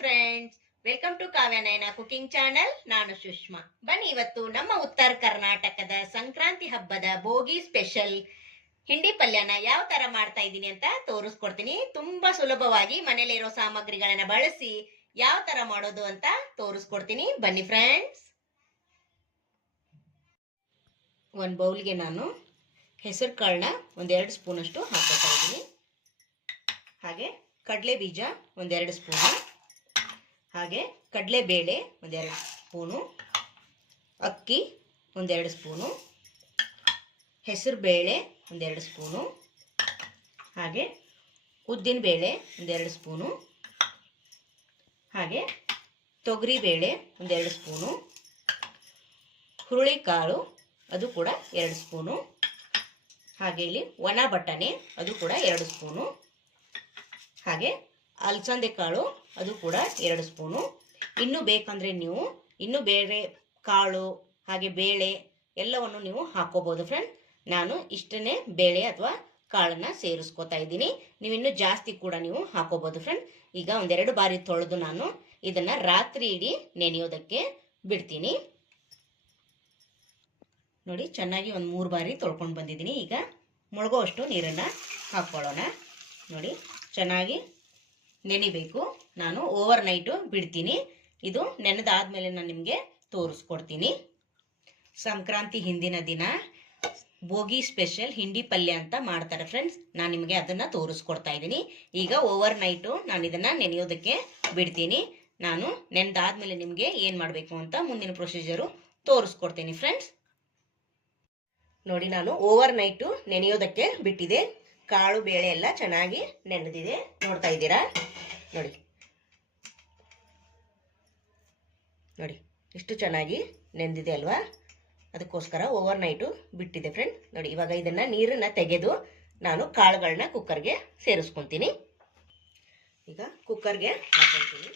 Friends welcome to Kavya Nayana cooking channel ನಾನು ಸುಷ್ಮಾ. ಬನ್ನಿ ಇವತ್ತು ನಮ್ಮ ಉತ್ತರ ಕರ್ನಾಟಕದ ಸಂಕ್ರಾಂತಿ ಹಬ್ಬದ ಬೋಗಿ ಸ್ಪೆಷಲ್ ಹಿಂಡಿ ಪಲ್ಯನ ಯಾವ ತರ ಮಾಡ್ತಾ ಇದ್ದೀನಿ ಅಂತ ತೋರಿಸ್ಕೊಡ್ತೀನಿ. ತುಂಬಾ ಸುಲಭವಾಗಿ ಮನೇಲಿರೋ ಸಾಮಗ್ರಿಗಳನ್ನ ಬಳಸಿ ಯಾವ ತರ ಮಾಡೋದು ಅಂತ ತೋರಿಸ್ಕೊಡ್ತೀನಿ. ಬನ್ನಿ ಫ್ರೆಂಡ್ಸ್ ಒಂದು ಬೌಲ್ಗೆ ನಾನು ಹೆಸರು ಕಾಳನ್ನ ಒಂದೆರಡು ಸ್ಪೂನಷ್ಟು ಹಾಕೋತಾ ಇದ್ದೀನಿ. ಹಾಗೆ ಕಡಲೆ ಬೀಜ ಒಂದೆರಡು ಸ್ಪೂನು. ಹಾಗೆ ಕಡಲೆಬೇಳೆ ಒಂದೆರಡು ಸ್ಪೂನು, ಅಕ್ಕಿ ಒಂದೆರಡು ಸ್ಪೂನು ಹೆಸರು ಬೇಳೆ ಒಂದೆರಡು ಸ್ಪೂನು, ಹಾಗೆ ಉದ್ದಿನ ಬೇಳೆ ಒಂದೆರಡು ಸ್ಪೂನು, ಹಾಗೆ ತೊಗರಿ ಬೇಳೆ ಒಂದೆರಡು ಸ್ಪೂನು, ಹುರುಳಿಕಾಳು ಅದು ಕೂಡ ಎರಡು ಸ್ಪೂನು, ಹಾಗೆ ಇಲ್ಲಿ ಒಣ ಬಟಾಣಿ ಅದು ಕೂಡ ಎರಡು ಸ್ಪೂನು, ಹಾಗೆ ಅಲಸಂದೆ ಕಾಳು ಅದು ಕೂಡ ಎರಡು ಸ್ಪೂನು. ಇನ್ನು ಬೇಕಂದರೆ ನೀವು ಇನ್ನು ಬೇರೆ ಕಾಳು, ಹಾಗೆ ಬೇಳೆ ಎಲ್ಲವನ್ನು ನೀವು ಹಾಕೋಬಹುದು ಫ್ರೆಂಡ್ ನಾನು ಇಷ್ಟನ್ನೇ ಬೇಳೆ ಅಥವಾ ಕಾಳನ್ನ ಸೇರಿಸ್ಕೋತಾ ಇದ್ದೀನಿ. ನೀವು ಇನ್ನು ಜಾಸ್ತಿ ಕೂಡ ನೀವು ಹಾಕೋಬಹುದು ಫ್ರೆಂಡ್ ಈಗ ಒಂದೆರಡು ಬಾರಿ ತೊಳೆದು ನಾನು ಇದನ್ನ ರಾತ್ರಿ ಇಡೀ ನೆನೆಯೋದಕ್ಕೆ ಬಿಡ್ತೀನಿ. ನೋಡಿ, ಚೆನ್ನಾಗಿ ಒಂದು ಮೂರು ಬಾರಿ ತೊಳ್ಕೊಂಡು ಬಂದಿದ್ದೀನಿ. ಈಗ ಮುಳುಗೋ ಅಷ್ಟು ನೀರನ್ನು ಹಾಕ್ಕೊಳ್ಳೋಣ. ನೋಡಿ, ಚೆನ್ನಾಗಿ ನೆನಿಬೇಕು. ನಾನು ಓವರ್ ನೈಟು ಬಿಡ್ತೀನಿ. ಇದು ನೆನೆದಾದ್ಮೇಲೆ ನಾನು ನಿಮಗೆ ತೋರಿಸ್ಕೊಡ್ತೀನಿ. ಸಂಕ್ರಾಂತಿ ಹಿಂದಿನ ದಿನ ಬೋಗಿ ಸ್ಪೆಷಲ್ ಹಿಂಡಿ ಪಲ್ಯ ಅಂತ ಮಾಡ್ತಾರೆ ಫ್ರೆಂಡ್ಸ್ ನಾನು ನಿಮಗೆ ಅದನ್ನು ತೋರಿಸ್ಕೊಡ್ತಾ ಇದ್ದೀನಿ. ಈಗ ಓವರ್ ನೈಟು ನಾನು ಇದನ್ನು ನೆನೆಯೋದಕ್ಕೆ ಬಿಡ್ತೀನಿ. ನಾನು ನೆನೆದಾದ್ಮೇಲೆ ನಿಮಗೆ ಏನು ಮಾಡಬೇಕು ಅಂತ ಮುಂದಿನ ಪ್ರೊಸೀಜರು ತೋರಿಸ್ಕೊಡ್ತೀನಿ ಫ್ರೆಂಡ್ಸ್ ನೋಡಿ ನಾನು ಓವರ್ ನೈಟು ನೆನೆಯೋದಕ್ಕೆ ಬಿಟ್ಟಿದೆ. ಕಾಳು, ಬೇಳೆ ಎಲ್ಲ ಚೆನ್ನಾಗಿ ನೆನೆದಿದೆ. ನೋಡ್ತಾ ಇದ್ದೀರಾ? ನೋಡಿ. ನೋಡಿ, ಎಷ್ಟು ಚೆನ್ನಾಗಿ ನೆಂದಿದೆ ಅಲ್ವಾ? ಅದಕ್ಕೋಸ್ಕರ ಓವರ್ ನೈಟು ಬಿಟ್ಟಿದೆ ಫ್ರೆಂಡ್ ನೋಡಿ, ಇವಾಗ ಇದನ್ನ ನೀರನ್ನ ತೆಗೆದು ನಾನು ಕಾಳುಗಳನ್ನ ಕುಕ್ಕರ್ಗೆ ಸೇರಿಸ್ಕೊತೀನಿ. ಈಗ ಕುಕ್ಕರ್ಗೆ ಹಾಕೊತೀನಿ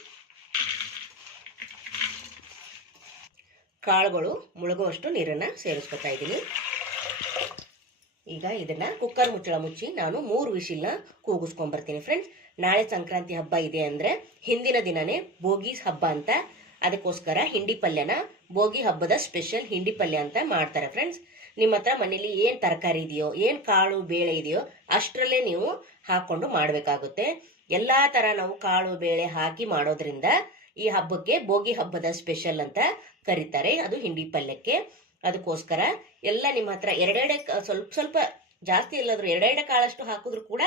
ಕಾಳುಗಳು ಮುಳುಗುವಷ್ಟು ನೀರನ್ನ ಸೇರಿಸ್ಕೊತಾ ಇದ್ದೀನಿ. ಈಗ ಇದನ್ನ ಕುಕ್ಕರ್ ಮುಚ್ಚಳ ಮುಚ್ಚಿ ನಾನು ಮೂರು ವಿಶಿಲ್ಲ ಕೂಗಿಸ್ಕೊಂಡ್ ಬರ್ತೀನಿ ಫ್ರೆಂಡ್ಸ್ ನಾಳೆ ಸಂಕ್ರಾಂತಿ ಹಬ್ಬ ಇದೆ ಅಂದ್ರೆ ಹಿಂದಿನ ದಿನನೇ ಬೋಗಿ ಹಬ್ಬ ಅಂತ ಅದಕ್ಕೋಸ್ಕರ ಹಿಂಡಿ ಪಲ್ಯನ ಬೋಗಿ ಹಬ್ಬದ ಸ್ಪೆಷಲ್ ಹಿಂಡಿ ಪಲ್ಯ ಅಂತ ಮಾಡ್ತಾರೆ ಫ್ರೆಂಡ್ಸ್ ನಿಮ್ಮ ಹತ್ರ ಮನೇಲಿ ಏನು ತರಕಾರಿ ಇದೆಯೋ, ಏನು ಕಾಳು, ಬೇಳೆ ಇದೆಯೋ ಅಷ್ಟರಲ್ಲೇ ನೀವು ಹಾಕೊಂಡು ಮಾಡಬೇಕಾಗುತ್ತೆ. ಎಲ್ಲ ಥರ ನಾವು ಕಾಳು, ಬೇಳೆ ಹಾಕಿ ಮಾಡೋದ್ರಿಂದ ಈ ಹಬ್ಬಕ್ಕೆ ಬೋಗಿ ಹಬ್ಬದ ಸ್ಪೆಷಲ್ ಅಂತ ಕರೀತಾರೆ ಅದು ಹಿಂಡಿ ಪಲ್ಯಕ್ಕೆ. ಅದಕ್ಕೋಸ್ಕರ ಎಲ್ಲ ನಿಮ್ಮ ಹತ್ರ ಎರಡೆರಡೆ ಸ್ವಲ್ಪ ಸ್ವಲ್ಪ ಜಾಸ್ತಿ ಇಲ್ಲದ್ರು ಎರಡೆರಡೆ ಕಾಳಷ್ಟು ಹಾಕಿದ್ರು ಕೂಡ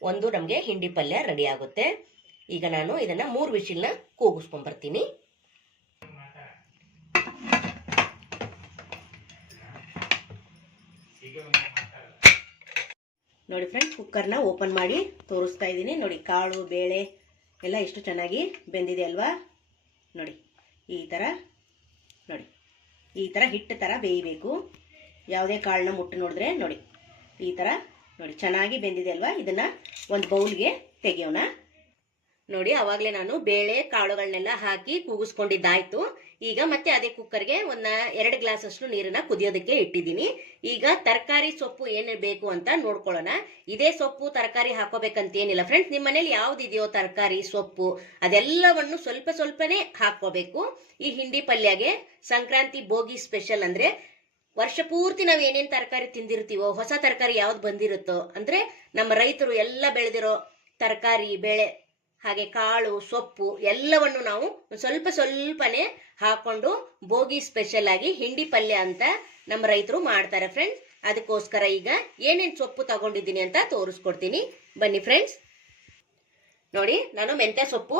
ಒಂದು ನಮಗೆ ಹಿಂಡಿ ಪಲ್ಯ ರೆಡಿ ಆಗುತ್ತೆ. ಈಗ ನಾನು ಇದನ್ನ ಮೂರು ವಿಶಿಲ್ನ ಕೂಗಿಸ್ಕೊಂಡ್ಬರ್ತೀನಿ ನೋಡಿ ಫ್ರೆಂಡ್ ಕುಕ್ಕರ್ನ ಓಪನ್ ಮಾಡಿ ತೋರಿಸ್ತಾ ಇದ್ದೀನಿ. ನೋಡಿ ಕಾಳು, ಬೇಳೆ ಎಲ್ಲ ಎಷ್ಟು ಚೆನ್ನಾಗಿ ಬೆಂದಿದೆ ಅಲ್ವಾ? ನೋಡಿ, ಈ ಥರ ನೋಡಿ, ಈ ಥರ ಹಿಟ್ಟು ಥರ ಬೇಯಬೇಕು. ಯಾವುದೇ ಕಾಳನ್ನ ಮುಟ್ಟು ನೋಡಿದ್ರೆ ನೋಡಿ, ಈ ಥರ ನೋಡಿ ಚೆನ್ನಾಗಿ ಬೆಂದಿದೆ ಅಲ್ವಾ? ಇದನ್ನು ಒಂದು ಬೌಲ್ಗೆ ತೆಗೆಯೋಣ. ನೋಡಿ, ಅವಾಗಲೇ ನಾನು ಬೇಳೆ ಕಾಳುಗಳನ್ನೆಲ್ಲ ಹಾಕಿ ಕೂಗಿಸ್ಕೊಂಡಿದ್ದಾಯ್ತು. ಈಗ ಮತ್ತೆ ಅದೇ ಕುಕ್ಕರ್ಗೆ ಒಂದ್ ಎರಡು ಗ್ಲಾಸ್ ಅಷ್ಟು ನೀರನ್ನ ಕುದಿಯೋದಕ್ಕೆ ಇಟ್ಟಿದ್ದೀನಿ. ಈಗ ತರಕಾರಿ ಸೊಪ್ಪು ಏನು ಬೇಕು ಅಂತ ನೋಡ್ಕೊಳ್ಳೋಣ. ಇದೇ ಸೊಪ್ಪು ತರಕಾರಿ ಹಾಕೋಬೇಕಂತ ಏನಿಲ್ಲ ಫ್ರೆಂಡ್ಸ್ ನಿಮ್ಮ ಮನೇಲಿ ಯಾವ್ದಿದೆಯೋ ತರಕಾರಿ, ಸೊಪ್ಪು, ಅದೆಲ್ಲವನ್ನು ಸ್ವಲ್ಪ ಸ್ವಲ್ಪನೇ ಹಾಕೋಬೇಕು ಈ ಹಿಂಡಿ ಪಲ್ಯಗೆ ಸಂಕ್ರಾಂತಿ ಬೋಗಿ ಸ್ಪೆಷಲ್ ಅಂದ್ರೆ ವರ್ಷ ಪೂರ್ತಿ ನಾವು ಏನೇನ್ ತರಕಾರಿ ತಿಂದಿರ್ತೀವೋ, ಹೊಸ ತರಕಾರಿ ಯಾವ್ದು ಬಂದಿರುತ್ತೋ, ಅಂದ್ರೆ ನಮ್ಮ ರೈತರು ಎಲ್ಲ ಬೆಳೆದಿರೋ ತರಕಾರಿ, ಬೆಳೆ ಹಾಗೆ ಕಾಳು, ಸೊಪ್ಪು ಎಲ್ಲವನ್ನು ನಾವು ಸ್ವಲ್ಪ ಸ್ವಲ್ಪನೇ ಹಾಕೊಂಡು ಬೋಗಿ ಸ್ಪೆಷಲ್ ಆಗಿ ಹಿಂಡಿ ಪಲ್ಯ ಅಂತ ನಮ್ಮ ರೈತರು ಮಾಡ್ತಾರೆ ಫ್ರೆಂಡ್ಸ್ ಅದಕ್ಕೋಸ್ಕರ ಈಗ ಏನೇನು ಸೊಪ್ಪು ತಗೊಂಡಿದ್ದೀನಿ ಅಂತ ತೋರಿಸ್ಕೊಡ್ತೀನಿ. ಬನ್ನಿ ಫ್ರೆಂಡ್ಸ್ ನೋಡಿ, ನಾನು ಮೆಂತ್ಯ ಸೊಪ್ಪು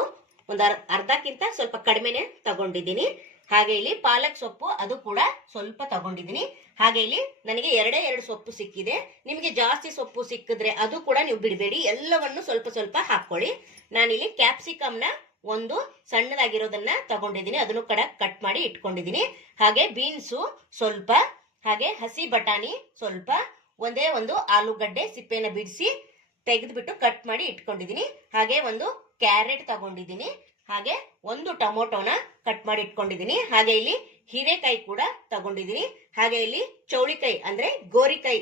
ಒಂದು ಅರ್ ಅರ್ಧಕ್ಕಿಂತ ಸ್ವಲ್ಪ ಕಡಿಮೆನೆ ತಗೊಂಡಿದ್ದೀನಿ. ಹಾಗೆ ಇಲ್ಲಿ ಪಾಲಕ್ ಸೊಪ್ಪು ಅದು ಕೂಡ ಸ್ವಲ್ಪ ತಗೊಂಡಿದ್ದೀನಿ. ಹಾಗೆ ಇಲ್ಲಿ ನನಗೆ ಎರಡೇ ಎರಡು ಸೊಪ್ಪು ಸಿಕ್ಕಿದೆ. ನಿಮಗೆ ಜಾಸ್ತಿ ಸೊಪ್ಪು ಸಿಕ್ಕಿದ್ರೆ ಅದು ಕೂಡ ನೀವು ಬಿಡಬೇಡಿ. ಎಲ್ಲವನ್ನು ಸ್ವಲ್ಪ ಸ್ವಲ್ಪ ಹಾಕೊಳ್ಳಿ ನಾನಿಲ್ಲಿ ಕ್ಯಾಪ್ಸಿಕಮ್ನ ಒಂದು ಸಣ್ಣದಾಗಿರೋದನ್ನ ತಗೊಂಡಿದ್ದೀನಿ. ಅದನ್ನು ಕಡ ಕಟ್ ಮಾಡಿ ಇಟ್ಕೊಂಡಿದ್ದೀನಿ. ಹಾಗೆ ಬೀನ್ಸು ಸ್ವಲ್ಪ, ಹಾಗೆ ಹಸಿ ಬಟಾಣಿ ಸ್ವಲ್ಪ, ಒಂದೇ ಒಂದು ಆಲೂಗಡ್ಡೆ ಸಿಪ್ಪೆನ ಬಿಡಿಸಿ ತೆಗೆದ್ಬಿಟ್ಟು ಕಟ್ ಮಾಡಿ ಇಟ್ಕೊಂಡಿದ್ದೀನಿ. ಹಾಗೆ ಒಂದು ಕ್ಯಾರೆಟ್ ತಗೊಂಡಿದ್ದೀನಿ. ಹಾಗೆ ಒಂದು ಟೊಮೊಟೊನ ಕಟ್ ಮಾಡಿ ಇಟ್ಕೊಂಡಿದ್ದೀನಿ. ಹಾಗೆ ಇಲ್ಲಿ ಹೀರೆಕಾಯಿ ಕೂಡ ತಗೊಂಡಿದ್ದೀನಿ. ಹಾಗೆ ಇಲ್ಲಿ ಚೌಳಿಕಾಯಿ ಅಂದ್ರೆ ಗೋರಿಕಾಯಿ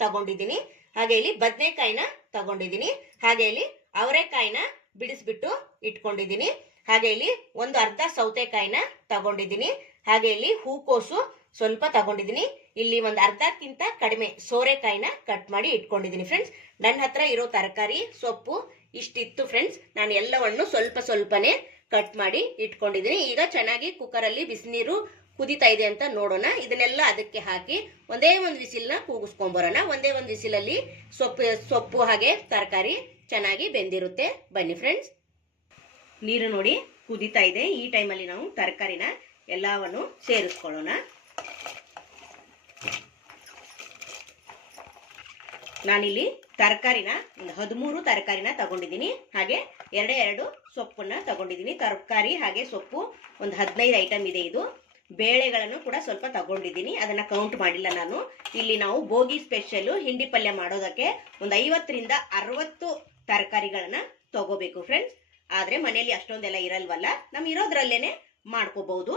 ತಗೊಂಡಿದ್ದೀನಿ. ಹಾಗೆ ಇಲ್ಲಿ ಬದನೆಕಾಯಿನ ತಗೊಂಡಿದ್ದೀನಿ. ಹಾಗೆ ಇಲ್ಲಿ ಅವರೆಕಾಯಿನ ಬಿಡಿಸ್ಬಿಟ್ಟು ಇಟ್ಕೊಂಡಿದ್ದೀನಿ. ಹಾಗೆ ಇಲ್ಲಿ ಒಂದು ಅರ್ಧ ಸೌತೆಕಾಯಿನ ತಗೊಂಡಿದ್ದೀನಿ. ಹಾಗೆ ಇಲ್ಲಿ ಹೂಕೋಸು ಸ್ವಲ್ಪ ತಗೊಂಡಿದ್ದೀನಿ. ಇಲ್ಲಿ ಒಂದು ಅರ್ಧಕ್ಕಿಂತ ಕಡಿಮೆ ಸೋರೆಕಾಯಿನ ಕಟ್ ಮಾಡಿ ಇಟ್ಕೊಂಡಿದ್ದೀನಿ ಫ್ರೆಂಡ್ಸ್ ನನ್ನ ಹತ್ರ ಇರೋ ತರಕಾರಿ ಸೊಪ್ಪು ಇಷ್ಟಿತ್ತು ಫ್ರೆಂಡ್ಸ್ ನಾನು ಎಲ್ಲವನ್ನು ಸ್ವಲ್ಪ ಸ್ವಲ್ಪನೇ ಕಟ್ ಮಾಡಿ ಇಟ್ಕೊಂಡಿದ್ದೀನಿ. ಈಗ ಚೆನ್ನಾಗಿ ಕುಕ್ಕರಲ್ಲಿ ಬಿಸಿನೀರು ಕುದಿತಾ ಇದೆ ಅಂತ ನೋಡೋಣ. ಇದನ್ನೆಲ್ಲ ಅದಕ್ಕೆ ಹಾಕಿ ಒಂದೇ ಒಂದು ವಿಸಿಲ್ನ ಕೂಗಿಸ್ಕೊಂಬರೋಣ. ಒಂದೇ ಒಂದು ವಿಸಿಲಲ್ಲಿ ಸೊಪ್ಪು ಸೊಪ್ಪು ಹಾಗೆ ತರಕಾರಿ ಚೆನ್ನಾಗಿ ಬೆಂದಿರುತ್ತೆ. ಬನ್ನಿ ಫ್ರೆಂಡ್ಸ್ ನೀರು ನೋಡಿ ಕುದಿತಾ ಇದೆ. ಈ ಟೈಮಲ್ಲಿ ನಾವು ತರಕಾರಿನ ಎಲ್ಲವನ್ನು ಸೇರಿಸ್ಕೊಳ್ಳೋಣ. ನಾನಿಲ್ಲಿ ತರಕಾರಿನ ಹದಿಮೂರು ತರಕಾರಿನ ತಗೊಂಡಿದ್ದೀನಿ. ಹಾಗೆ ಎರಡೇ ಎರಡು ಸೊಪ್ಪನ್ನ ತಗೊಂಡಿದ್ದೀನಿ. ತರಕಾರಿ ಹಾಗೆ ಸೊಪ್ಪು, ಒಂದು ಹದಿನೈದು ಐಟಮ್ ಇದೆ ಇದು. ಬೇಳೆಗಳನ್ನು ಕೂಡ ಸ್ವಲ್ಪ ತಗೊಂಡಿದ್ದೀನಿ. ಅದನ್ನ ಕೌಂಟ್ ಮಾಡಿಲ್ಲ ನಾನು. ಇಲ್ಲಿ ನಾವು ಬೋಗಿ ಸ್ಪೆಷಲ್ ಹಿಂಡಿ ಪಲ್ಯ ಮಾಡೋದಕ್ಕೆ ಒಂದು ಐವತ್ತರಿಂದ ಅರವತ್ತು ತರಕಾರಿಗಳನ್ನ ತಗೋಬೇಕು ಫ್ರೆಂಡ್ಸ್ ಆದ್ರೆ ಮನೆಯಲ್ಲಿ ಅಷ್ಟೊಂದೆಲ್ಲ ಇರಲ್ವಲ್ಲ? ನಮ್ ಇರೋದ್ರಲ್ಲೇನೆ ಮಾಡ್ಕೋಬಹುದು.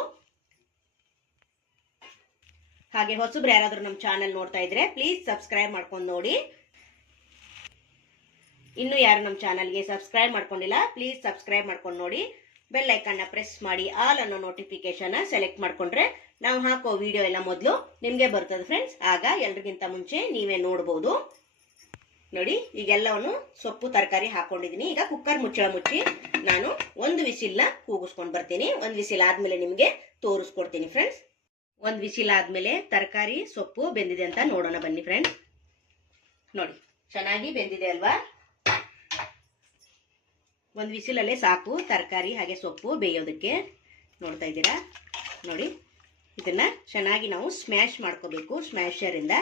ಹಾಗೆ ಹೊಸಬ್ರು ಯಾರಾದ್ರೂ ನಮ್ಮ ಚಾನಲ್ ನೋಡ್ತಾ ಇದ್ರೆ ಪ್ಲೀಸ್ ಸಬ್ಸ್ಕ್ರೈಬ್ ಮಾಡ್ಕೊಂಡು ನೋಡಿ. ಇನ್ನು ಯಾರು ನಮ್ಮ ಚಾನಲ್ಗೆ ಸಬ್ಸ್ಕ್ರೈಬ್ ಮಾಡ್ಕೊಂಡಿಲ್ಲ ಪ್ಲೀಸ್ ಸಬ್ಸ್ಕ್ರೈಬ್ ಮಾಡ್ಕೊಂಡು ನೋಡಿ. ಬೆಲ್ ಐಕನ್ನ ಪ್ರೆಸ್ ಮಾಡಿ ಆಲ್ ಅನ್ನೋ ನೋಟಿಫಿಕೇಶನ್ ಸೆಲೆಕ್ಟ್ ಮಾಡ್ಕೊಂಡ್ರೆ ನಾವು ಹಾಕೋ ವಿಡಿಯೋ ಎಲ್ಲ ಮೊದಲು ನಿಮಗೆ ಬರ್ತದೆ ಫ್ರೆಂಡ್ಸ್ ಆಗ ಎಲ್ರಿಗಿಂತ ಮುಂಚೆ ನೀವೇ ನೋಡ್ಬೋದು. ನೋಡಿ, ಈಗೆಲ್ಲವನ್ನು ಸೊಪ್ಪು, ತರಕಾರಿ ಹಾಕೊಂಡಿದ್ದೀನಿ. ಈಗ ಕುಕ್ಕರ್ ಮುಚ್ಚಳ ಮುಚ್ಚಿ ನಾನು ಒಂದು ವಿಸಿಲ್ನ ಕೂಗಿಸ್ಕೊಂಡು ಬರ್ತೀನಿ. ಒಂದು ವಿಸಿಲ್ ಆದ್ಮೇಲೆ ನಿಮಗೆ ತೋರಿಸ್ಕೊಡ್ತೀನಿ ಫ್ರೆಂಡ್ಸ್ ಒಂದು ವಿಸಿಲ್ ಆದ್ಮೇಲೆ ತರಕಾರಿ, ಸೊಪ್ಪು ಬೆಂದಿದೆ ಅಂತ ನೋಡೋಣ ಬನ್ನಿ ಫ್ರೆಂಡ್ಸ್ ನೋಡಿ, ಚೆನ್ನಾಗಿ ಬೆಂದಿದೆ ಅಲ್ವಾ? ಒಂದು ವಿಸಿಲಲ್ಲೇ ಸಾಕು, ತರಕಾರಿ ಹಾಗೆ ಸೊಪ್ಪು ಬೇಯೋದಕ್ಕೆ. ನೋಡ್ತಾ ಇದ್ದೀರಾ? ನೋಡಿ, ಇದನ್ನ ಚೆನ್ನಾಗಿ ನಾವು ಸ್ಮ್ಯಾಶ್ ಮಾಡ್ಕೋಬೇಕು ಸ್ಮ್ಯಾಶರಿಂದ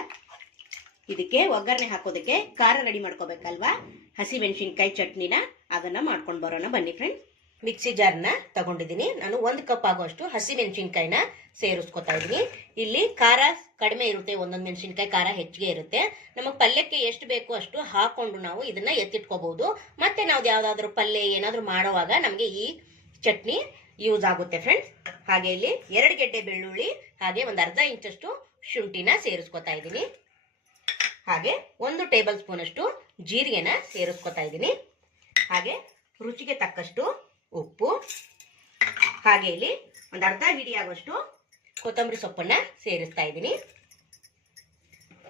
ಇದಕ್ಕೆ ಒಗ್ಗರಣೆ ಹಾಕೋದಕ್ಕೆ ಖಾರ ರೆಡಿ ಮಾಡ್ಕೋಬೇಕಲ್ವಾ? ಹಸಿ ಮೆಣಸಿನ್ಕಾಯಿ ಚಟ್ನಿನ, ಅದನ್ನು ಮಾಡ್ಕೊಂಡು ಬರೋಣ ಬನ್ನಿ ಫ್ರೆಂಡ್ ಮಿಕ್ಸಿ ಜಾರ್ನ ತಗೊಂಡಿದ್ದೀನಿ. ನಾನು ಒಂದು ಕಪ್ ಆಗುವಷ್ಟು ಹಸಿ ಮೆಣಸಿನ್ಕಾಯಿನ ಸೇರಿಸ್ಕೊತಾ ಇದ್ದೀನಿ. ಇಲ್ಲಿ ಖಾರ ಕಡಿಮೆ ಇರುತ್ತೆ, ಒಂದೊಂದು ಮೆಣಸಿನ್ಕಾಯಿ ಖಾರ ಹೆಚ್ಚಿಗೆ ಇರುತ್ತೆ. ನಮಗೆ ಪಲ್ಯಕ್ಕೆ ಎಷ್ಟು ಬೇಕು ಅಷ್ಟು ಹಾಕೊಂಡು ನಾವು ಇದನ್ನ ಎತ್ತಿಟ್ಕೋಬಹುದು ಮತ್ತೆ ನಾವು ಯಾವ್ದಾದ್ರು ಪಲ್ಯ ಏನಾದರೂ ಮಾಡುವಾಗ ನಮಗೆ ಈ ಚಟ್ನಿ ಯೂಸ್ ಆಗುತ್ತೆ ಫ್ರೆಂಡ್ಸ್ ಹಾಗೆ ಇಲ್ಲಿ ಎರಡು ಗೆಡ್ಡೆ ಬೆಳ್ಳುಳ್ಳಿ, ಹಾಗೆ ಒಂದು ಅರ್ಧ ಇಂಚಷ್ಟು ಶುಂಠಿನ ಸೇರಿಸ್ಕೊತಾ ಇದ್ದೀನಿ. ಹಾಗೆ ಒಂದು ಟೇಬಲ್ ಸ್ಪೂನ್ ಅಷ್ಟು ಜೀರಿಗೆನ ಸೇರಿಸ್ಕೊತಾ ಇದ್ದೀನಿ. ಹಾಗೆ ರುಚಿಗೆ ತಕ್ಕಷ್ಟು ಉಪ್ಪು ಹಾಗೆ ಇಲ್ಲಿ ಒಂದು ಅರ್ಧ ಹಿಡಿ ಆಗುವಷ್ಟು ಕೊತ್ತಂಬರಿ ಸೊಪ್ಪನ್ನ ಸೇರಿಸ್ತಾ ಇದ್ದೀನಿ.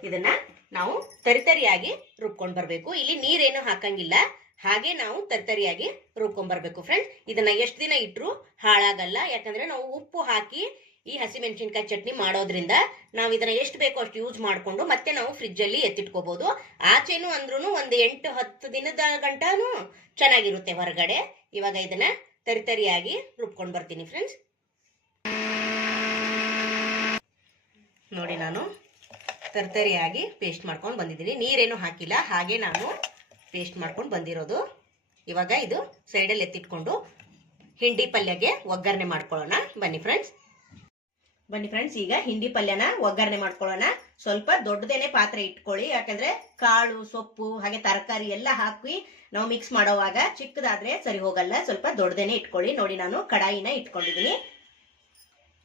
ಇದನ್ನ ನಾವು ತರಿತರಿಯಾಗಿ ರುಬ್ಕೊಂಡು ಬರಬೇಕು. ಇಲ್ಲಿ ನೀರೇನು ಹಾಕಂಗಿಲ್ಲ. ಹಾಗೆ ನಾವು ತರಿತರಿಯಾಗಿ ರುಬ್ಕೊಂಡ್ ಬರಬೇಕು ಫ್ರೆಂಡ್ಸ್ ಇದನ್ನ ಎಷ್ಟು ದಿನ ಇಟ್ಟರು ಹಾಳಾಗಲ್ಲ. ಯಾಕಂದ್ರೆ ನಾವು ಉಪ್ಪು ಹಾಕಿ ಈ ಹಸಿಮೆಣಸಿನ್ಕಾಯಿ ಚಟ್ನಿ ಮಾಡೋದ್ರಿಂದ ನಾವು ಇದನ್ನ ಎಷ್ಟು ಬೇಕೋ ಅಷ್ಟು ಯೂಸ್ ಮಾಡಿಕೊಂಡು ಮತ್ತೆ ನಾವು ಫ್ರಿಜ್ ಅಲ್ಲಿ ಎತ್ತಿಟ್ಕೋಬಹುದು ಆಚೆನು ಅಂದ್ರೂ ಒಂದು ಎಂಟು ಹತ್ತು ದಿನದ ಗಂಟಾನು ಚೆನ್ನಾಗಿರುತ್ತೆ ಹೊರಗಡೆ. ಇವಾಗ ಇದನ್ನ ತರಿತರಿಯಾಗಿ ರುಬ್ಕೊಂಡು ಬರ್ತೀನಿ ಫ್ರೆಂಡ್ಸ್ ನೋಡಿ ನಾನು ತರಿತರಿಯಾಗಿ ಪೇಸ್ಟ್ ಮಾಡ್ಕೊಂಡು ಬಂದಿದ್ದೀನಿ. ನೀರೇನು ಹಾಕಿಲ್ಲ, ಹಾಗೆ ನಾನು ಪೇಸ್ಟ್ ಮಾಡ್ಕೊಂಡು ಬಂದಿರೋದು. ಇವಾಗ ಇದು ಸೈಡಲ್ಲಿ ಎತ್ತಿಟ್ಕೊಂಡು ಹಿಂಡಿ ಪಲ್ಯಗೆ ಒಗ್ಗರಣೆ ಮಾಡ್ಕೊಳ್ಳೋಣ. ಬನ್ನಿ ಫ್ರೆಂಡ್ಸ್ ಬನ್ನಿ ಫ್ರೆಂಡ್ಸ್ ಈಗ ಹಿಂಡಿ ಪಲ್ಯನ ಒಗ್ಗರಣೆ ಮಾಡ್ಕೊಳ್ಳೋಣ. ಸ್ವಲ್ಪ ದೊಡ್ಡದೇನೆ ಪಾತ್ರೆ ಇಟ್ಕೊಳ್ಳಿ. ಯಾಕಂದ್ರೆ ಕಾಳು, ಸೊಪ್ಪು, ಹಾಗೆ ತರಕಾರಿ ಎಲ್ಲ ಹಾಕಿ ನಾವು ಮಿಕ್ಸ್ ಮಾಡೋವಾಗ ಚಿಕ್ಕದಾದ್ರೆ ಸರಿ ಹೋಗಲ್ಲ. ಸ್ವಲ್ಪ ದೊಡ್ಡದೇನೆ ಇಟ್ಕೊಳ್ಳಿ. ನೋಡಿ ನಾನು ಕಡಾಯಿನ ಇಟ್ಕೊಂಡಿದ್ದೀನಿ.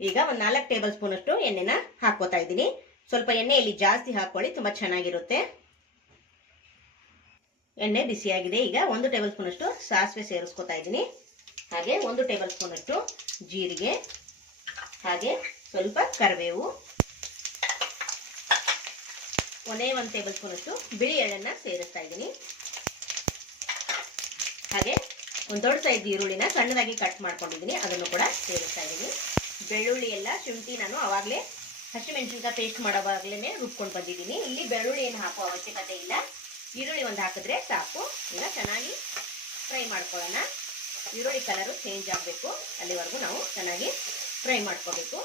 ಈಗ ಒಂದು ನಾಲ್ಕು ಟೇಬಲ್ ಸ್ಪೂನ್ ಅಷ್ಟು ಎಣ್ಣೆನ ಹಾಕೋತಾ ಇದ್ದೀನಿ. ಸ್ವಲ್ಪ ಎಣ್ಣೆ ಇಲ್ಲಿ ಜಾಸ್ತಿ ಹಾಕೊಳ್ಳಿ ತುಂಬಾ ಚೆನ್ನಾಗಿರುತ್ತೆ. ಎಣ್ಣೆ ಬಿಸಿಯಾಗಿದೆ. ಈಗ ಒಂದು ಟೇಬಲ್ ಸ್ಪೂನ್ ಅಷ್ಟು ಸಾಸಿವೆ ಸೇರಿಸ್ಕೊತಾ ಇದ್ದೀನಿ. ಹಾಗೆ ಒಂದು ಟೇಬಲ್ ಸ್ಪೂನ್ ಅಷ್ಟು ಜೀರಿಗೆ, ಹಾಗೆ ಸ್ವಲ್ಪ ಕರಿಬೇವು. ಒಂದೇ ಒಂದು ಟೇಬಲ್ ಸ್ಪೂನ್ ಅಷ್ಟು ಬಿಳಿ ಎಳ್ಳನ್ನ ಸೇರಿಸ್ತಾ ಇದ್ದೀನಿ. ಹಾಗೆ ಒಂದು ದೊಡ್ಡ ಸೈಜ್ ಈರುಳ್ಳಿನ ಸಣ್ಣದಾಗಿ ಕಟ್ ಮಾಡ್ಕೊಂಡಿದ್ದೀನಿ, ಅದನ್ನು ಕೂಡ ಸೇರಿಸ್ತಾ ಇದ್ದೀನಿ. ಬೆಳ್ಳುಳ್ಳಿ ಎಲ್ಲ ಶುಂಠಿ ನಾನು ಅವಾಗಲೇ ಹಸಿಮೆಣಸಿನ್ಕಾಯಿ ಪೇಸ್ಟ್ ಮಾಡೋವಾಗಲೇ ರುಬ್ಕೊಂಡು ಬಂದಿದ್ದೀನಿ. ಇಲ್ಲಿ ಬೆಳ್ಳುಳ್ಳಿ ಏನು ಹಾಕೋ ಅವಶ್ಯಕತೆ ಇಲ್ಲ. ಈರುಳ್ಳಿ ಒಂದು ಹಾಕಿದ್ರೆ ಸಾಕು. ಈಗ ಚೆನ್ನಾಗಿ ಫ್ರೈ ಮಾಡ್ಕೊಳ್ಳೋಣ. ಈರುಳ್ಳಿ ಕಲರು ಚೇಂಜ್ ಆಗಬೇಕು. ಅಲ್ಲಿವರೆಗೂ ನಾವು ಚೆನ್ನಾಗಿ ಫ್ರೈ ಮಾಡ್ಕೋಬೇಕು.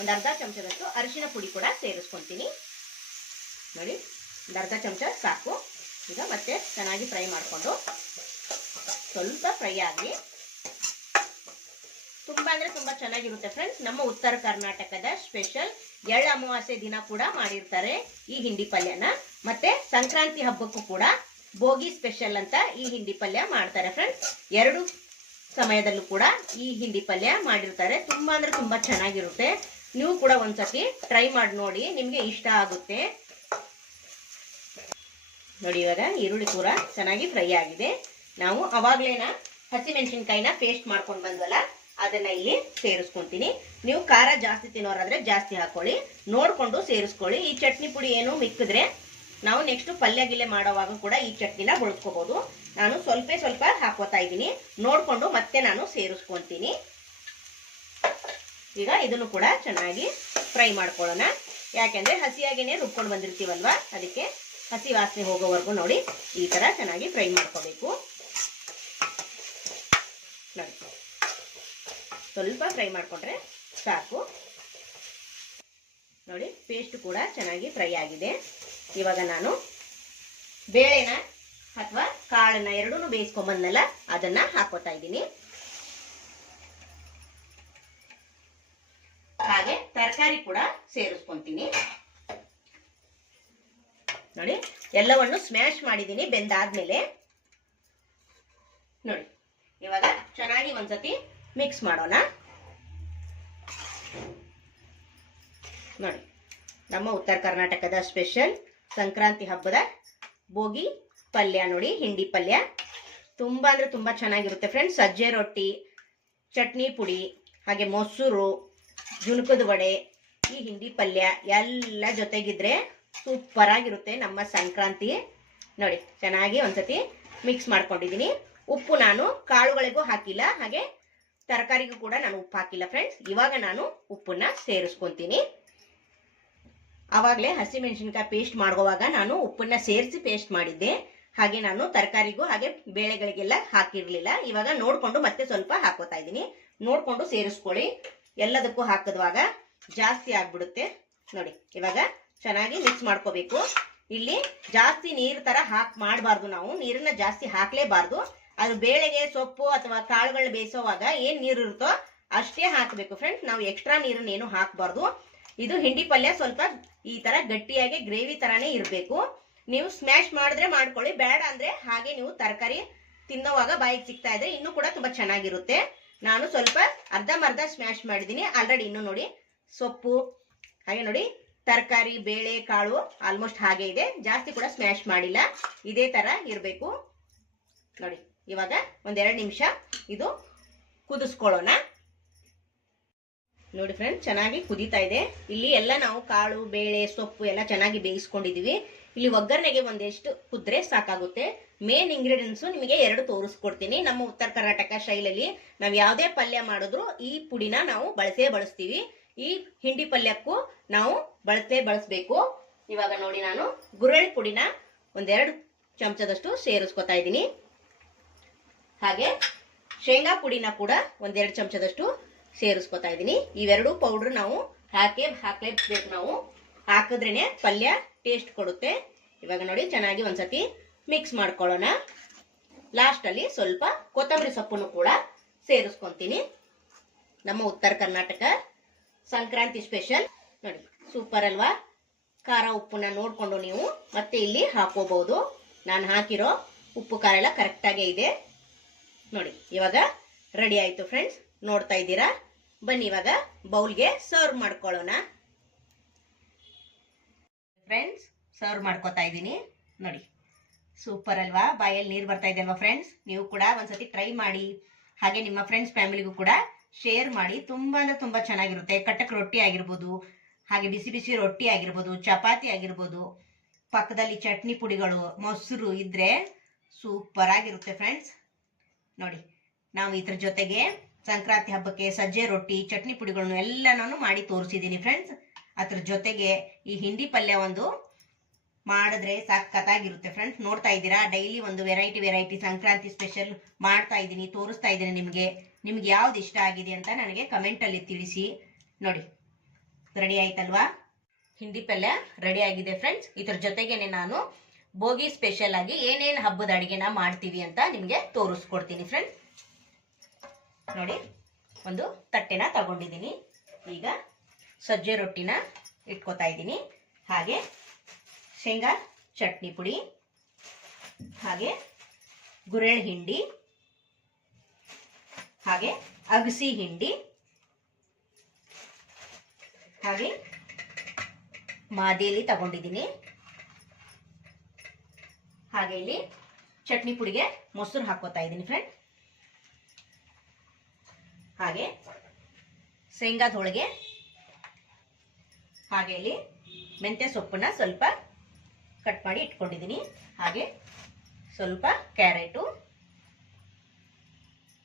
ಒಂದು ಅರ್ಧ ಚಮಚದಷ್ಟು ಅರಿಶಿನ ಪುಡಿ ಕೂಡ ಸೇರಿಸ್ಕೊತೀನಿ. ನೋಡಿ, ಒಂದು ಅರ್ಧ ಚಮಚ ಸಾಕು. ಈಗ ಮತ್ತೆ ಚೆನ್ನಾಗಿ ಫ್ರೈ ಮಾಡಿಕೊಂಡು ಸ್ವಲ್ಪ ಫ್ರೈ ಆಗಲಿ ತುಂಬ ಅಂದರೆ ತುಂಬ ಚೆನ್ನಾಗಿರುತ್ತೆ ಫ್ರೆಂಡ್ಸ್ ನಮ್ಮ ಉತ್ತರ ಕರ್ನಾಟಕದ ಸ್ಪೆಷಲ್ ಎಳ್ಳು ಅಮಾವಾಸ್ಯೆ ದಿನ ಕೂಡ ಮಾಡಿರ್ತಾರೆ ಈ ಹಿಂಡಿ ಪಲ್ಯನ. ಮತ್ತೆ ಸಂಕ್ರಾಂತಿ ಹಬ್ಬಕ್ಕೂ ಕೂಡ ಭೋಗಿ ಸ್ಪೆಷಲ್ ಅಂತ ಈ ಹಿಂಡಿ ಪಲ್ಯ ಮಾಡ್ತಾರೆ ಫ್ರೆಂಡ್ಸ್ ಎರಡು ಸಮಯದಲ್ಲೂ ಕೂಡ ಈ ಹಿಂಡಿ ಪಲ್ಯ ಮಾಡಿರ್ತಾರೆ. ತುಂಬ ಅಂದರೆ ತುಂಬಾ ಚೆನ್ನಾಗಿರುತ್ತೆ. ನೀವು ಕೂಡ ಒಂದ್ಸತಿ ಟ್ರೈ ಮಾಡಿ ನೋಡಿ, ನಿಮ್ಗೆ ಇಷ್ಟ ಆಗುತ್ತೆ. ನೋಡಿ, ಇವಾಗ ಈರುಳ್ಳಿ ಕೂಡ ಚೆನ್ನಾಗಿ ಫ್ರೈ ಆಗಿದೆ. ನಾವು ಅವಾಗ್ಲೇನ ಹಸಿಮೆಣಸಿನ್ಕಾಯಿನ ಪೇಸ್ಟ್ ಮಾಡ್ಕೊಂಡು ಬಂದ್ವಲ್ಲ, ಅದನ್ನ ಇಲ್ಲಿ ಸೇರಿಸ್ಕೊಂತೀನಿ. ನೀವು ಖಾರ ಜಾಸ್ತಿ ತಿನ್ನೋರಾದ್ರೆ ಜಾಸ್ತಿ ಹಾಕೊಳ್ಳಿ. ನೋಡ್ಕೊಂಡು ಸೇರಿಸ್ಕೊಳ್ಳಿ. ಈ ಚಟ್ನಿ ಪುಡಿ ಏನು ಮಿಕ್ಕಿದ್ರೆ ನಾವು ನೆಕ್ಸ್ಟ್ ಪಲ್ಯ ಗಿಲ್ಲೆ ಮಾಡೋವಾಗ ಕೂಡ ಈ ಚಟ್ನಿನ ಬಳಸ್ಕೋಬಹುದು ನಾನು ಸ್ವಲ್ಪ ಸ್ವಲ್ಪ ಹಾಕೋತಾ ಇದ್ದೀನಿ. ನೋಡ್ಕೊಂಡು ಮತ್ತೆ ನಾನು ಸೇರಿಸ್ಕೊಂತೀನಿ. ಈಗ ಇದನ್ನು ಕೂಡ ಚೆನ್ನಾಗಿ ಫ್ರೈ ಮಾಡ್ಕೊಳ್ಳೋಣ. ಯಾಕೆಂದ್ರೆ ಹಸಿಯಾಗಿನೇ ರುಬ್ಕೊಂಡು ಬಂದಿರ್ತೀವಲ್ವಾ? ಅದಕ್ಕೆ ಹಸಿ ವಾಸನೆ ಹೋಗೋವರೆಗೂ ನೋಡಿ ಈ ತರ ಚೆನ್ನಾಗಿ ಫ್ರೈ ಮಾಡ್ಕೋಬೇಕು. ನೋಡಿ. ಸ್ವಲ್ಪ ಫ್ರೈ ಮಾಡಿಕೊಂಡ್ರೆ ಸಾಕು. ನೋಡಿ ಪೇಸ್ಟ್ ಕೂಡ ಚೆನ್ನಾಗಿ ಫ್ರೈ ಆಗಿದೆ. ಇವಾಗ ನಾನು ಬೇಳೆನ ಅಥವಾ ಕಾಳನ್ನ ಎರಡೂ ಬೇಯಿಸ್ಕೊಂಬಂದಲ್ಲ ಅದನ್ನ ಹಾಕೋತಾ ಇದ್ದೀನಿ ಹಾಗೆ ತರಕಾರಿ ಕೂಡ ಸೇರಿಸ್ಕೊಂತೀನಿ. ನೋಡಿ, ಎಲ್ಲವನ್ನು ಸ್ಮ್ಯಾಶ್ ಮಾಡಿದ್ದೀನಿ ಬೆಂದಾದ್ಮೇಲೆ. ನೋಡಿ, ಇವಾಗ ಚೆನ್ನಾಗಿ ಒಂದ್ಸತಿ ಮಿಕ್ಸ್ ಮಾಡೋಣ. ನೋಡಿ, ನಮ್ಮ ಉತ್ತರ ಕರ್ನಾಟಕದ ಸ್ಪೆಷಲ್ ಸಂಕ್ರಾಂತಿ ಹಬ್ಬದ ಬೋಗಿ ಪಲ್ಯ ನೋಡಿ, ಹಿಂಡಿ ಪಲ್ಯ. ತುಂಬಾ ಅಂದರೆ ತುಂಬಾ ಚೆನ್ನಾಗಿರುತ್ತೆ ಫ್ರೆಂಡ್ಸ್ ಸಜ್ಜೆ ರೊಟ್ಟಿ, ಚಟ್ನಿ ಪುಡಿ, ಹಾಗೆ ಮೊಸರು ಜುಣಕದ ವಡೆ, ಈ ಹಿಂಡಿ ಪಲ್ಯ ಎಲ್ಲ ಜೊತೆಗಿದ್ರೆ ಸೂಪರ್ ಆಗಿರುತ್ತೆ ನಮ್ಮ ಸಂಕ್ರಾಂತಿ. ನೋಡಿ, ಚೆನ್ನಾಗಿ ಒಂದ್ಸತಿ ಮಿಕ್ಸ್ ಮಾಡ್ಕೊಂಡಿದ್ದೀನಿ ಉಪ್ಪು ನಾನು ಕಾಳುಗಳಿಗೂ ಹಾಕಿಲ್ಲ, ಹಾಗೆ ತರಕಾರಿಗೂ ಕೂಡ ನಾನು ಉಪ್ಪು ಹಾಕಿಲ್ಲ ಫ್ರೆಂಡ್ಸ್ ಇವಾಗ ನಾನು ಉಪ್ಪನ್ನ ಸೇರಿಸ್ಕೊಂತೀನಿ. ಆವಾಗಲೇ ಹಸಿಮೆಣಸಿನ್ಕಾಯಿ ಪೇಸ್ಟ್ ಮಾಡುವಾಗ ನಾನು ಉಪ್ಪನ್ನ ಸೇರಿಸಿ ಪೇಸ್ಟ್ ಮಾಡಿದ್ದೆ. ಹಾಗೆ ನಾನು ತರಕಾರಿಗೂ ಹಾಗೆ ಬೇಳೆಗಳಿಗೆಲ್ಲ ಹಾಕಿರ್ಲಿಲ್ಲ. ಇವಾಗ ನೋಡ್ಕೊಂಡು ಮತ್ತೆ ಸ್ವಲ್ಪ ಹಾಕೋತಾ ಇದ್ದೀನಿ. ನೋಡ್ಕೊಂಡು ಸೇರಿಸ್ಕೊಳ್ಳಿ. ಎಲ್ಲದಕ್ಕೂ ಹಾಕಿದ್ವಾಗ ಜಾಸ್ತಿ ಆಗ್ಬಿಡುತ್ತೆ. ನೋಡಿ, ಇವಾಗ ಚೆನ್ನಾಗಿ ಮಿಕ್ಸ್ ಮಾಡ್ಕೋಬೇಕು. ಇಲ್ಲಿ ಜಾಸ್ತಿ ನೀರ್ ತರ ಹಾಕ್ ಮಾಡಬಾರ್ದು ನಾವು. ನೀರನ್ನ ಜಾಸ್ತಿ ಹಾಕ್ಲೇಬಾರ್ದು. ಅದ್ರ ಬೇಳೆಗೆ ಸೊಪ್ಪು ಅಥವಾ ಕಾಳುಗಳನ್ನ ಬೇಯಿಸೋವಾಗ ಏನ್ ನೀರು ಇರುತ್ತೋ ಅಷ್ಟೇ ಹಾಕ್ಬೇಕು ಫ್ರೆಂಡ್ಸ್ ನಾವು ಎಕ್ಸ್ಟ್ರಾ ನೀರನ್ನ ಏನು ಹಾಕಬಾರ್ದು. ಇದು ಹಿಂಡಿ ಪಲ್ಯ ಸ್ವಲ್ಪ ಈ ತರ ಗಟ್ಟಿಯಾಗಿ ಗ್ರೇವಿ ತರಾನೇ ಇರಬೇಕು. ನೀವು ಸ್ಮ್ಯಾಶ್ ಮಾಡಿದ್ರೆ ಮಾಡ್ಕೊಳ್ಳಿ. ಬೇಡ ಅಂದ್ರೆ ಹಾಗೆ ನೀವು ತರಕಾರಿ ತಿನ್ನೋವಾಗ ಬಾಯಿಗೆ ಸಿಗ್ತಾ ಇದ್ರೆ ಇನ್ನೂ ಕೂಡ ತುಂಬಾ ಚೆನ್ನಾಗಿರುತ್ತೆ. ನಾನು ಸ್ವಲ್ಪ ಅರ್ಧಂಬರ್ಧ ಸ್ಮ್ಯಾಶ್ ಮಾಡಿದ್ದೀನಿ ಆಲ್ರೆಡಿ ಇನ್ನು ನೋಡಿ ಸೊಪ್ಪು, ಹಾಗೆ ನೋಡಿ ತರಕಾರಿ, ಬೇಳೆ, ಕಾಳು ಆಲ್ಮೋಸ್ಟ್ ಹಾಗೆ ಇದೆ. ಜಾಸ್ತಿ ಕೂಡ ಸ್ಮ್ಯಾಶ್ ಮಾಡಿಲ್ಲ. ಇದೇ ತರ ಇರಬೇಕು. ನೋಡಿ ಇವಾಗ ಒಂದೆರಡು ನಿಮಿಷ ಇದು ಕುದಿಸ್ಕೊಳ್ಳೋಣ. ನೋಡಿ ಫ್ರೆಂಡ್ ಚೆನ್ನಾಗಿ ಕುದೀತಾ ಇದೆ. ಇಲ್ಲಿ ಎಲ್ಲ ನಾವು ಕಾಳು, ಬೇಳೆ, ಸೊಪ್ಪು ಎಲ್ಲ ಚೆನ್ನಾಗಿ ಬೇಯಿಸ್ಕೊಂಡಿದೀವಿ. ಇಲ್ಲಿ ಒಗ್ಗರಣೆಗೆ ಒಂದಿಷ್ಟು ಕುದ್ರೆ ಸಾಕಾಗುತ್ತೆ. ಮೇನ್ ಇಂಗ್ರೀಡಿಯೆಂಟ್ಸ್ ನಿಮಗೆ ಎರಡು ತೋರಿಸ್ಕೊಡ್ತೀನಿ. ನಮ್ಮ ಉತ್ತರ ಕರ್ನಾಟಕ ಶೈಲಿಯಲ್ಲಿ ನಾವು ಯಾವುದೇ ಪಲ್ಯ ಮಾಡಿದ್ರು ಈ ಪುಡಿನ ನಾವು ಬಳಸೇ ಬಳಸ್ತೀವಿ. ಈ ಹಿಂಡಿ ಪಲ್ಯಕ್ಕೂ ನಾವು ಬಳಸೇ ಬಳಸಬೇಕು. ಇವಾಗ ನೋಡಿ ನಾನು ಗುರೆಳ್ ಪುಡಿನ ಒಂದೆರಡು ಚಮಚದಷ್ಟು ಸೇರಿಸ್ಕೊತಾ ಇದ್ದೀನಿ. ಹಾಗೆ ಶೇಂಗಾ ಪುಡಿನ ಕೂಡ ಒಂದೆರಡು ಚಮಚದಷ್ಟು ಸೇರಿಸ್ಕೊತಾ ಇದ್ದೀನಿ. ಇವೆರಡು ಪೌಡ್ರ್ ನಾವು ಹಾಕಿ, ಹಾಕ್ಲೇಬೇಕು ನಾವು. ಹಾಕಿದ್ರೇನೆ ಪಲ್ಯ ಟೇಸ್ಟ್ ಕೊಡುತ್ತೆ. ಇವಾಗ ನೋಡಿ, ಚೆನ್ನಾಗಿ ಒಂದ್ಸತಿ ಮಿಕ್ಸ್ ಮಾಡ್ಕೊಳ್ಳೋಣ. ಲಾಸ್ಟಲ್ಲಿ ಸ್ವಲ್ಪ ಕೊತ್ತಂಬರಿ ಸೊಪ್ಪನ್ನು ಕೂಡ ಸೇರಿಸ್ಕೊತೀನಿ. ನಮ್ಮ ಉತ್ತರ ಕರ್ನಾಟಕ ಸಂಕ್ರಾಂತಿ ಸ್ಪೆಷಲ್ ನೋಡಿ ಸೂಪರ್ ಅಲ್ವಾ? ಖಾರ ಉಪ್ಪನ್ನ ನೋಡ್ಕೊಂಡು ನೀವು ಮತ್ತೆ ಇಲ್ಲಿ ಹಾಕೋಬಹುದು. ನಾನು ಹಾಕಿರೋ ಉಪ್ಪು ಖಾರ ಎಲ್ಲ ಕರೆಕ್ಟಾಗೇ ಇದೆ. ನೋಡಿ, ಇವಾಗ ರೆಡಿ ಆಯ್ತು ಫ್ರೆಂಡ್ಸ್ ನೋಡ್ತಾ ಇದ್ದೀರಾ? ಬನ್ನಿ ಇವಾಗ ಬೌಲ್ಗೆ ಸರ್ವ್ ಮಾಡ್ಕೊಳ್ಳೋಣ. ಫ್ರೆಂಡ್ಸ್ ಸರ್ವ್ ಮಾಡ್ಕೊತಾ ಇದ್ದೀನಿ. ನೋಡಿ ಸೂಪರ್ ಅಲ್ವಾ? ಬಾಯಲ್ಲಿ ನೀರು ಬರ್ತಾ ಇದೆ ಅಲ್ವಾ ಫ್ರೆಂಡ್ಸ್ ನೀವು ಕೂಡ ಒಂದ್ಸತಿ ಟ್ರೈ ಮಾಡಿ. ಹಾಗೆ ನಿಮ್ಮ ಫ್ರೆಂಡ್ಸ್ ಫ್ಯಾಮಿಲಿಗೂ ಕೂಡ ಶೇರ್ ಮಾಡಿ. ತುಂಬಾ ಅಂದ್ರೆ ತುಂಬಾ ಚೆನ್ನಾಗಿರುತ್ತೆ. ಕಟ್ಟಕ್ ರೊಟ್ಟಿ ಆಗಿರ್ಬೋದು, ಹಾಗೆ ಬಿಸಿ ಬಿಸಿ ರೊಟ್ಟಿ ಆಗಿರ್ಬೋದು, ಚಪಾತಿ ಆಗಿರ್ಬೋದು, ಪಕ್ಕದಲ್ಲಿ ಚಟ್ನಿ ಪುಡಿಗಳು, ಮೊಸರು ಇದ್ರೆ ಸೂಪರ್ ಆಗಿರುತ್ತೆ ಫ್ರೆಂಡ್ಸ್ ನೋಡಿ, ನಾವು ಇದ್ರ ಜೊತೆಗೆ ಸಂಕ್ರಾಂತಿ ಹಬ್ಬಕ್ಕೆ ಸಜ್ಜೆ ರೊಟ್ಟಿ, ಚಟ್ನಿ ಪುಡಿಗಳನ್ನು ಎಲ್ಲನೂ ಮಾಡಿ ತೋರಿಸಿದ್ದೀನಿ ಫ್ರೆಂಡ್ಸ್ ಅದ್ರ ಜೊತೆಗೆ ಈ ಹಿಂಡಿ ಪಲ್ಯ ಒಂದು ಮಾಡಿದ್ರೆ ಸಖತ್ತಾಗಿರುತ್ತೆ ಫ್ರೆಂಡ್ಸ್ ನೋಡ್ತಾ ಇದ್ದೀರಾ? ಡೈಲಿ ಒಂದು ವೆರೈಟಿ ವೆರೈಟಿ ಸಂಕ್ರಾಂತಿ ಸ್ಪೆಷಲ್ ಮಾಡ್ತಾ ಇದ್ದೀನಿ, ತೋರಿಸ್ತಾ ಇದ್ದೀನಿ ನಿಮಗೆ. ನಿಮ್ಗೆ ಯಾವ್ದು ಇಷ್ಟ ಆಗಿದೆ ಅಂತ ನನಗೆ ಕಮೆಂಟಲ್ಲಿ ತಿಳಿಸಿ. ನೋಡಿ ರೆಡಿ ಆಯ್ತಲ್ವಾ? ಹಿಂಡಿ ಪಲ್ಯ ರೆಡಿ ಆಗಿದೆ ಫ್ರೆಂಡ್ಸ್ ಇದ್ರ ಜೊತೆಗೇನೆ ನಾನು ಬೋಗಿ ಸ್ಪೆಷಲ್ ಆಗಿ ಏನೇನು ಹಬ್ಬದ ಅಡಿಗೆನ ಮಾಡ್ತೀವಿ ಅಂತ ನಿಮಗೆ ತೋರಿಸ್ಕೊಡ್ತೀನಿ ಫ್ರೆಂಡ್ಸ್ ನೋಡಿ, ಒಂದು ತಟ್ಟೆನ ತಗೊಂಡಿದ್ದೀನಿ. ಈಗ ಸಜ್ಜೆ ರೊಟ್ಟಿನ ಇಟ್ಕೋತಾ ಇದ್ದೀನಿ. ಹಾಗೆ ಶೇಂಗಾ ಚಟ್ನಿ ಪುಡಿ, ಹಾಗೆ ಗುರೆಳ್ ಹಿಂಡಿ, ಹಾಗೆ ಅಗಸಿ ಹಿಂಡಿ, ಹಾಗೆ ಮಾದೇಲಿ ತಗೊಂಡಿದ್ದೀನಿ. ಹಾಗೆ ಇಲ್ಲಿ ಚಟ್ನಿ ಪುಡಿಗೆ ಮೊಸರು ಹಾಕೋತಾ ಇದ್ದೀನಿ ಫ್ರೆಂಡ್ ಹಾಗೆ ಶೇಂಗಾದ ಹೋಳಿಗೆ, ಹಾಗೆ ಇಲ್ಲಿ ಮೆಂತ್ಯ ಸೊಪ್ಪನ್ನ ಸ್ವಲ್ಪ ಕಟ್ ಮಾಡಿ ಇಟ್ಕೊಂಡಿದ್ದೀನಿ. ಹಾಗೆ ಸ್ವಲ್ಪ ಕ್ಯಾರೆಟು,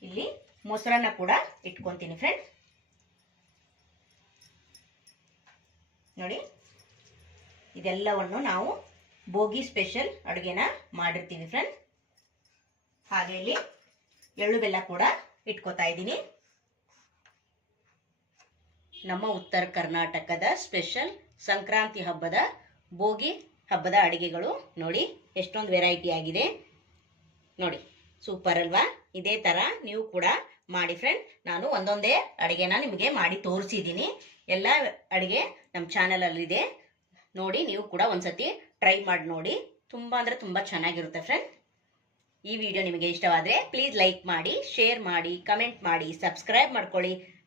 ಇಲ್ಲಿ ಮೊಸರನ್ನ ಕೂಡ ಇಟ್ಕೊತೀನಿ ಫ್ರೆಂಡ್ಸ್ ನೋಡಿ, ಇದೆಲ್ಲವನ್ನು ನಾವು ಬೋಗಿ ಸ್ಪೆಷಲ್ ಅಡುಗೆನ ಮಾಡಿರ್ತೀವಿ ಫ್ರೆಂಡ್ಸ್ ಹಾಗೆ ಇಲ್ಲಿ ಎಳ್ಳು ಬೆಲ್ಲ ಕೂಡ ಇಟ್ಕೋತಾ ಇದ್ದೀನಿ. ನಮ್ಮ ಉತ್ತರ ಕರ್ನಾಟಕದ ಸ್ಪೆಷಲ್ ಸಂಕ್ರಾಂತಿ ಹಬ್ಬದ ಬೋಗಿ ಹಬ್ಬದ ಅಡುಗೆಗಳು ನೋಡಿ. ಎಷ್ಟೊಂದು ವೆರೈಟಿ ಆಗಿದೆ. ನೋಡಿ ಸೂಪರ್ ಅಲ್ವಾ? ಇದೇ ಥರ ನೀವು ಕೂಡ ಮಾಡಿ ಫ್ರೆಂಡ್ ನಾನು ಒಂದೊಂದೇ ಅಡುಗೆನ ನಿಮಗೆ ಮಾಡಿ ತೋರಿಸಿದ್ದೀನಿ. ಎಲ್ಲ ಅಡುಗೆ ನಮ್ಮ ಚಾನಲಲ್ಲಿದೆ ನೋಡಿ, ನೀವು ಕೂಡ ಒಂದ್ಸತಿ ಟ್ರೈ ಮಾಡಿ ನೋಡಿ. ತುಂಬ ಅಂದರೆ ತುಂಬ ಚೆನ್ನಾಗಿರುತ್ತೆ ಫ್ರೆಂಡ್ ಈ ವಿಡಿಯೋ ನಿಮಗೆ ಇಷ್ಟವಾದರೆ ಪ್ಲೀಸ್ ಲೈಕ್ ಮಾಡಿ ಶೇರ್ ಮಾಡಿ ಕಮೆಂಟ್ ಮಾಡಿ ಸಬ್ಸ್ಕ್ರೈಬ್ ಮಾಡ್ಕೊಳ್ಳಿ.